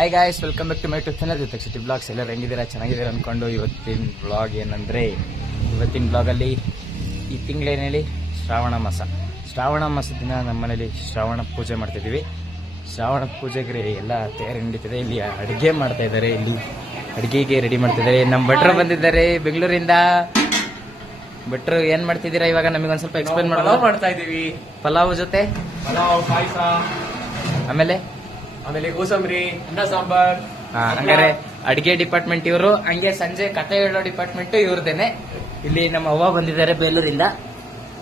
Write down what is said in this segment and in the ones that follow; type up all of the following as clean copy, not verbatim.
Hi guys, welcome back to my YouTube channel ಜೊತೆ city blogs. ಎಲ್ಲರೂ ಹೆಂಗಿದ್ದೀರಾ? ಚೆನ್ನಾಗಿದ್ದೀರಾ ಅಂದ್ಕೊಂಡು ಇವತ್ತಿನ ಬ್ಲಾಗ್ ಏನಂದರೆ, ಇವತ್ತಿನ ಬ್ಲಾಗಲ್ಲಿ ಈ ತಿಂಗಳೇನು ಹೇಳಿ ಶ್ರಾವಣ ಮಾಸ ದಿನ ನಮ್ಮ ಮನೇಲಿ ಶ್ರಾವಣ ಪೂಜೆ ಮಾಡ್ತಿದ್ದೀವಿ. ಶ್ರಾವಣ ಪೂಜೆಗೆ ಎಲ್ಲ ತಯಾರಿ ನಡೀತಿದೆ. ಇಲ್ಲಿ ಅಡುಗೆ ಮಾಡ್ತಾ ಇದ್ದಾರೆ, ಇಲ್ಲಿ ಅಡುಗೆಗೆ ರೆಡಿ ಮಾಡ್ತಿದ್ದಾರೆ. ನಮ್ಮ ಭಟ್ರು ಬಂದಿದ್ದಾರೆ ಬೆಂಗಳೂರಿಂದ. ಭಟ್ರು ಏನ್ ಮಾಡ್ತಿದ್ದೀರಾ ಇವಾಗ? ನಮಗೊಂದು ಸ್ವಲ್ಪ ಎಕ್ಸ್ಪ್ಲೇನ್ ಮಾಡ್ತಾ ಇದೀವಿ. ಪಲಾವ್ ಜೊತೆ ಪಾಯಸ, ಆಮೇಲೆ ಕೋಸಂಬರಿ, ಅನ್ನ ಸಾಂಬಾರ್. ಹಂಗಾರೆ ಅಡಿಗೆ ಡಿಪಾರ್ಟ್ಮೆಂಟ್ ಇವರು, ಹಂಗೆ ಸಂಜೆ ಕತೆ ಹೇಳೋ ಡಿಪಾರ್ಟ್ಮೆಂಟ್ ಇವ್ರದೇನೆ. ಇಲ್ಲಿ ನಮ್ಮ ಅವ್ವ ಬಂದಿದ್ದಾರೆ ಬೇಲೂರಿಂದ.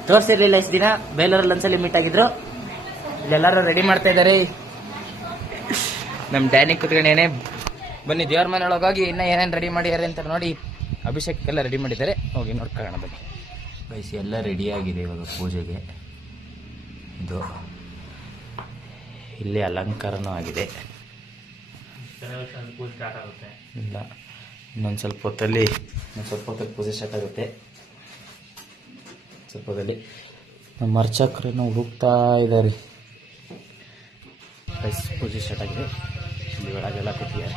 ತೋರಿಸಿರ್ಲಿಲ್ಲ ಇಷ್ಟು ದಿನ, ಬೇಲೂರಲ್ಲಿ ಒಂದ್ಸಲಿ ಮೀಟ್ ಆಗಿದ್ರು. ಇಲ್ಲೆಲ್ಲರೂ ರೆಡಿ ಮಾಡ್ತಾ ಇದ್ದಾರೆ. ನಮ್ ಡ್ಯಾನಿ ಕುತ್ಕೊಂಡೇನೆ. ಬನ್ನಿ ದೇವ್ರ ಮನೆ ಒಳಗೋಗಿ ಇನ್ನ ಏನೇನು ರೆಡಿ ಮಾಡಿದ್ದಾರೆ ಅಂತ ನೋಡಿ. ಅಭಿಷೇಕಕ್ಕೆಲ್ಲ ರೆಡಿ ಮಾಡಿದ್ದಾರೆ, ಹೋಗಿ ನೋಡ್ಕೊಳ್ಳೋಣ ಬನ್ನಿ. ಬಯಸಿ ಎಲ್ಲ ರೆಡಿ ಆಗಿದೆ ಇವಾಗ ಪೂಜೆಗೆ. ಇದು ಇಲ್ಲಿ ಅಲಂಕಾರನೂ ಆಗಿದೆ. ಇಲ್ಲ, ಇನ್ನೊಂದು ಸ್ವಲ್ಪ ಹೊತ್ತಲ್ಲಿ ಪೂಜೆ ಸ್ಟಾರ್ಟ್ ಆಗುತ್ತೆ. ಸ್ವಲ್ಪ ಹೊತ್ತಲ್ಲಿ ನಮ್ಮ ಅರ್ಚಕರನ್ನು ಹುಡುಕ್ತಾ ಇದ್ದಾರೆ. ಪೂಜೆ ಸ್ಟಾರ್ಟ್ ಆಗಿದೆ. ಇಲ್ಲಿ ಒಳಗೆಲ್ಲ ಕೂತಿದ್ದಾರೆ.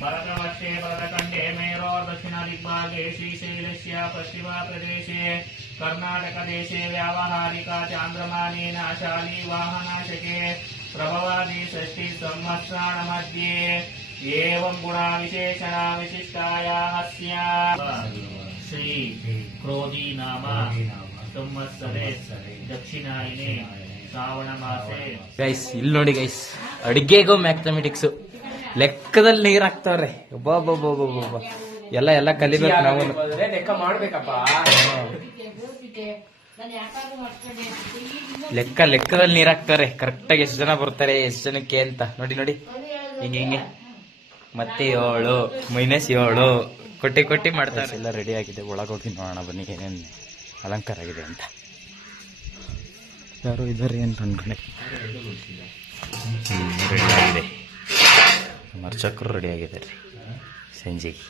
ಭರತವರ್ಷೇ ಭರತಖಂಡೇ ಮೇರೋರ್ದಕ್ಷಿಣ ದಿಗ್ಭಾಗೆ ಶ್ರೀಶೈಲಸ್ಯ ಪಶ್ಚಿಮ ಪ್ರದೇಶೆ ಕರ್ನಾಟಕದೇಶೆ ವ್ಯಾವಹಾರಿಕ ಚಾಂದ್ರಮಾನೇನ ಶಾಲಿ ವಾಹನಾಶಕೆ ಪ್ರಭವಾದಿ ಷಷ್ಠಿ ಸಂವತ್ಸರಾಣ ಮಧ್ಯೆ ಏವಂ ಗುಣ ವಿಶೇಷಣ ವಿಶಿಷ್ಟಾಯಾಃ ಶ್ರೀ ಕ್ರೋಧಿ ನಾಮ ಸಂವತ್ಸರೆ ದಕ್ಷಿಣಾಯನೆ ಶ್ರಾವಣ ಮಾಸೆ. ಗೈಸ್ ಇಲ್ಲಿ ನೋಡಿ ಗೈಸ್, ಅಡಿಗೆಗೂ ಮ್ಯಾಥಮೆಟಿಕ್ಸ್ ಲೆಕ್ಕದಲ್ಲಿ ನೀರ್ ಹಾಕ್ತಾವ್ರೆ. ಎಲ್ಲ ಕಲಿಬೇಕು ನಾವು. ಲೆಕ್ಕ ಮಾಡ್ಬೇಕಪ್ಪ. ಲೆಕ್ಕದಲ್ಲಿ ನೀರ್ ಹಾಕ್ತಾರೆ. ಕರೆಕ್ಟಾಗಿ ಎಷ್ಟು ಜನ ಬರ್ತಾರೆ, ಎಷ್ಟು ಜನಕ್ಕೆ ಅಂತ ನೋಡಿ. ಹಿಂಗೆ ಮತ್ತೆ 7 -7 ಕೊಟ್ಟಿ ಮಾಡ್ತಾರೆ. ಎಲ್ಲ ರೆಡಿ ಆಗಿದೆ. ಒಳಗೋಗಿ ನೋಡೋಣ ಬನ್ನಿ ಏನೇನು ಅಲಂಕಾರ ಆಗಿದೆ ಅಂತ. ಯಾರು ಇದ್ದಾರೆ ಅಂತ ಅನ್ಕೊಂಡೆ. ರೆಡಿ ಆಗಿದೆ. ನಮ್ಮ ಅರ್ಚಕರು ರೆಡಿ ಆಗಿದ್ದಾರೆ ಸಂಜೆಗೆ.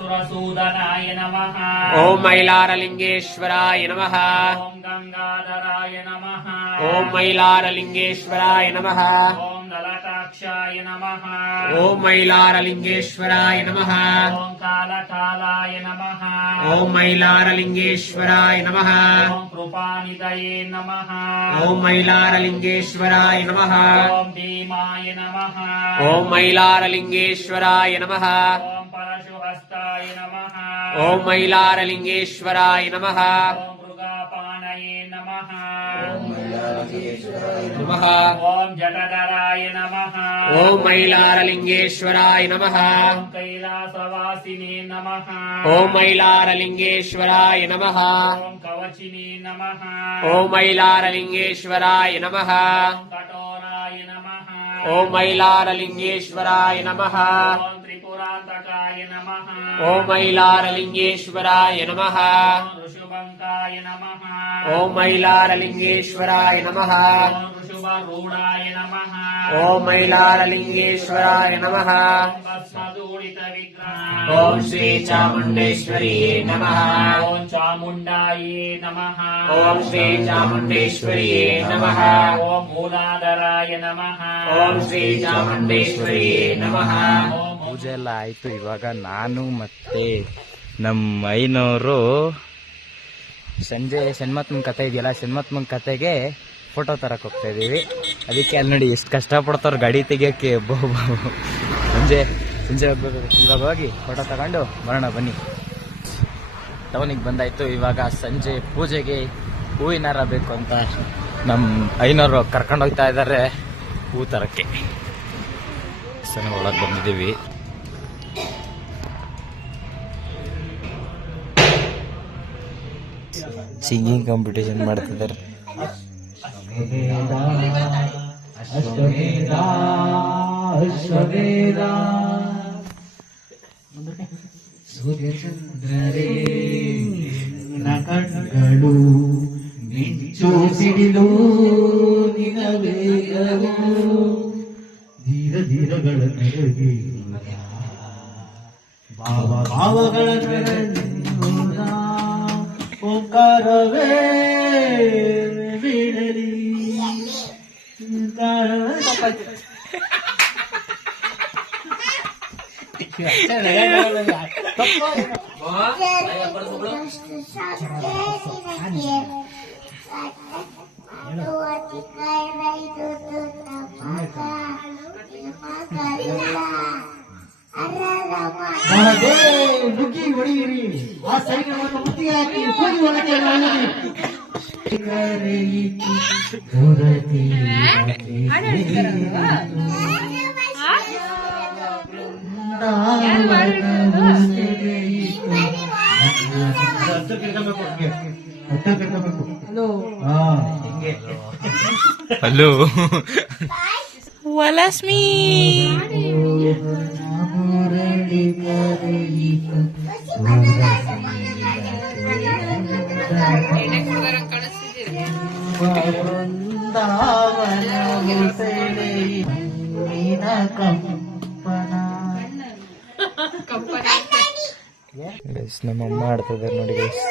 ಸುರಸೂದನಾಯ ನಮಃ. ಓಂ ಮೈಲಾರಲಿಂಗೇಶ್ವರಾಯ ನಮಃ. ಓಂ ಗಂಗಾಧರಾಯ ನಮಃ. ಓಂ ಮೈಲಾರಲಿಂಗೇಶ್ವರಾಯ ನಮಃ. ಓಂ ಲಲಟಾಕ್ಷಾಯ ನಮಃ. ಓಂ ಮೈಲಾರಲಿಂಗೇಶ್ವರಾಯ ನಮಃ. ಓಂ ಕಾಲಕಾಲಾಯ ನಮಃ. ಓಂ ಮೈಲಾರಲಿಂಗೇಶ್ವರಾಯ ನಮಃ. ಓಂ ಕೃಪಾನಿಧಯೇ ನಮಃ. ಓಂ ಮೈಲಾರಲಿಂಗೇಶ್ವರಾಯ ನಮಃ. ಓಂ ಭೀಮಾಯ ನಮಃ. ಓಂ ಮೈಲಾರಲಿಂಗೇಶ್ವರಾಯ ನಮಃ. ಓಂ ಪರಶುಹಸ್ತಾಯ ನಮಃ. ಓಂ ಮೈಲಾರಲಿಂಗೇಶ್ವರಾಯ ನಮಃ. ಓಂ ಮೃಗಾಪಾಣಯೇ ನಮಃ. ನಮಃ. ಓಂ ಜಟಧರಾಯ ನಮಃ. ಓಂ ಮೈಲಾರಲಿಂಗೇಶ್ವರಾಯ ನಮಃ. ಓಂ ಕೈಲಾಸವಾಸಿನೇ ನಮಃ. ಓಂ ಮೈಲಾರಲಿಂಗೇಶ್ವರಾಯ ನಮಃ. ಓಂ ಕವಚಿನೇ ನಮಃ. ಓಂ ಮೈಲಾರಲಿಂಗೇಶ್ವರಾಯ ನಮಃ. ಓಂ ಕಠೋರಾಯ ನಮಃ. ಓಂ ಮೈಲಾರಲಿಂಗೇಶ್ವರಾಯ ನಮಃ. ಓಂ ತ್ರಿಪುರಾಂತಕಾಯ ನಮಃ. ಓಂ ಮೈಲಾರಲಿಂಗೇಶ್ವರಾಯ ನಮಃ. ಓಂ ಋಷುಭಂಕಾಯ ನಮಃ. ಓಂ ಮೈಲಾರಲಿಂಗೇಶ್ವರಾಯ ನಮಃ. ಓಂ ಋಷುಭರೂಢಾಯ ನಮಃ. ಓಂ ಮೈಲಾರಲಿಂಗೇಶ್ವರಾಯ ನಮಃ. ಓಂ ಭಸ್ಮಧೂಳಿತ ವಿಗ್ರಹ. ಓಂ ಶ್ರೀ ಚಾಮುಂಡೇಶ್ವರಿಯೇ ನಮಃ. ಓಂ ಚಾಮುಂಡಾಯೇ ನಮಃ. ಓಂ ಶ್ರೀ ಚಾಮುಂಡೇಶ್ವರಿಯೇ ನಮಃ. ಓಂ ಮೂಲಾಧರಾಯ ನಮಃ. ಓಂ ಶ್ರೀ ಚಾಮುಂಡೇಶ್ವರಿಯೇ ನಮಃ. ಪೂಜೆ ಎಲ್ಲ ಆಯ್ತು. ಇವಾಗ ನಾನು ಮತ್ತೆ ನಮ್ಮ ಐನವರು ಸಂಜೆ ಶಣ್ಮತ್ಮನ್ ಕತೆ ಇದೆಯಲ್ಲ, ಶಣ್ಮತ್ಮನ್ ಕತೆಗೆ ಫೋಟೋ ತರಕ್ ಹೋಗ್ತಾ ಇದೀವಿ. ಅದಕ್ಕೆ ಅಲ್ಲಿ ನೋಡಿ ಎಷ್ಟು ಕಷ್ಟಪಡ್ತಾರ ಗಾಡಿ ತೆಗಿಯಕ್ಕೆ. ಸಂಜೆ ಹೋಗ್ಬೇಕು. ಇವಾಗ ಹೋಗಿ ಫೋಟೋ ತಗೊಂಡು ಬರೋಣ ಬನ್ನಿ. ಟೌನಿಗೆ ಬಂದಾಯಿತು. ಇವಾಗ ಸಂಜೆ ಪೂಜೆಗೆ ಹೂವಿನಾರ ಬೇಕು ಅಂತ ನಮ್ಮ ಐನವರು ಕರ್ಕೊಂಡು ಹೋಗ್ತಾ ಇದ್ದಾರೆ ಹೂ ತರಕ್ಕೆ. ಒಳಗೆ ಬಂದಿದ್ದೀವಿ. ಸಿಂಗಿಂಗ್ ಕಾಂಪಿಟೇಷನ್ ಮಾಡ್ತಿದ್ದಾರೆ. ಸೂರ್ಯಚಂದ್ರರೇ ಕಣ್ಗಳು ಮಿಂಚು ಸಿಡಿಲು ನಿನ ವೇಗವು ಧೀರ ಧೀರಗಳ ನರಗಿ ಭಾವಗಳ ನರಗಿನ ಓಂಕಾರವೇ ಬೀಳಲಿ. ನುಗ್ಗಿ ಹೊಡೆಯಿರಿ, ಆ ಸೈಕಲ್ವನ್ನು ಮುತ್ತಿಗೆ ಹಾಕಿ ಕೂಗಿ ಒಳಗೆ ಹಲೋ ವಲಸ್ಮಿ ನಮ್ಮಮ್ಮ ಆಡ್ತಿದ್ದಾರೆ ನೋಡಿ ಗೈಸ್.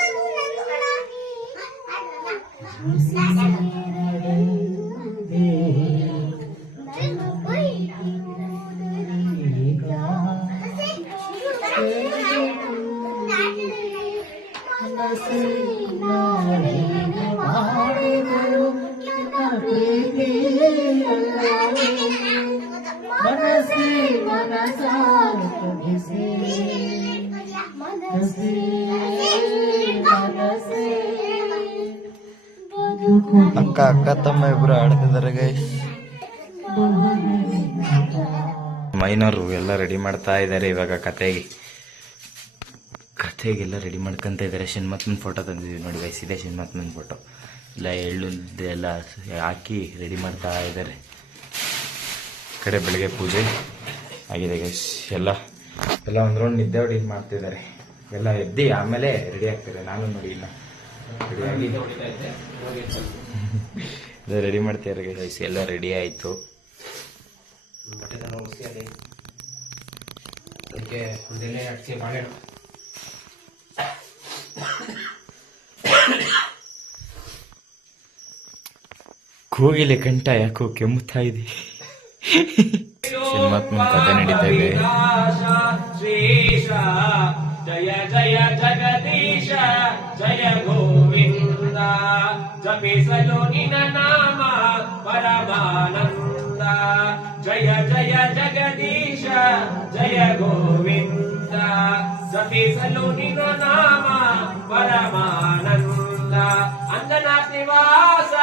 ಅಕ್ಕ ತಮ್ಮ ಇಬ್ರು ಆಡ್ತಿದ್ದಾರೆ ಗೈಸ್. ಮೈನವರು ಎಲ್ಲ ರೆಡಿ ಮಾಡ್ತಾ ಇದ್ದಾರೆ ಇವಾಗ ಕಥೆಗೆಲ್ಲ ರೆಡಿ ಮಾಡ್ಕೊಂತ ಇದ್ದಾರೆ. ಶನ್ಮತ್ಮನ್ ಫೋಟೋ ತಂದಿದ್ದೀವಿ ನೋಡಿ ಗೈಸ್, ಇದೆ ಶನ್ಮತ್ಮನ್ ಫೋಟೋ. ಇಲ್ಲ ಎಳ್ಳುಂದು ಎಲ್ಲ ಹಾಕಿ ರೆಡಿ ಮಾಡ್ತಾ ಇದ್ದಾರೆ. ಕಡೆ ಬೆಳಗ್ಗೆ ಪೂಜೆ ಆಗಿದೆ ಗೈಸ್. ಎಲ್ಲ ಒಂದು ರೌಂಡ್ ನಿದ್ದೆ ಹೊಡಿ ಮಾಡ್ತಿದ್ದಾರೆ. ಎಲ್ಲ ಎದ್ದಿ ಆಮೇಲೆ ರೆಡಿ ಆಗ್ತಾರೆ. ನಾನು ನೋಡಿ ಇಲ್ಲ ರೆಡಿ ಮಾಡ್ತಿದ್ದಾರೆ ಗೈಸ್. ಎಲ್ಲ ರೆಡಿ ಆಯಿತು. ಕೂಗಿಲೆ ಕಂಠ ಯಾಕೋ ಕೆಮ್ಮುತ್ತಾ ಇದೆ. ಶನ್ಮಾತ್ಮನ ಕಥೆ ನಡೀತಾ ಇದೆ. ಜಯ ಜಯ ಜಗದೀಶ ಜಯ ಗೋವಿಂದ, ಜಪಿಸಲು ನಿನ ನಾಮ ಪರಮಾನಂದ. ಜಯ ಜಯ ಜಗದೀಶ ಜಯ ಗೋವಿಂದ, ಜಪಿಸಲು ನಿನ ನಾಮ ಪರಮಾನಂದ. ಅಂಜನಾಥ್ ನಿವಾಸ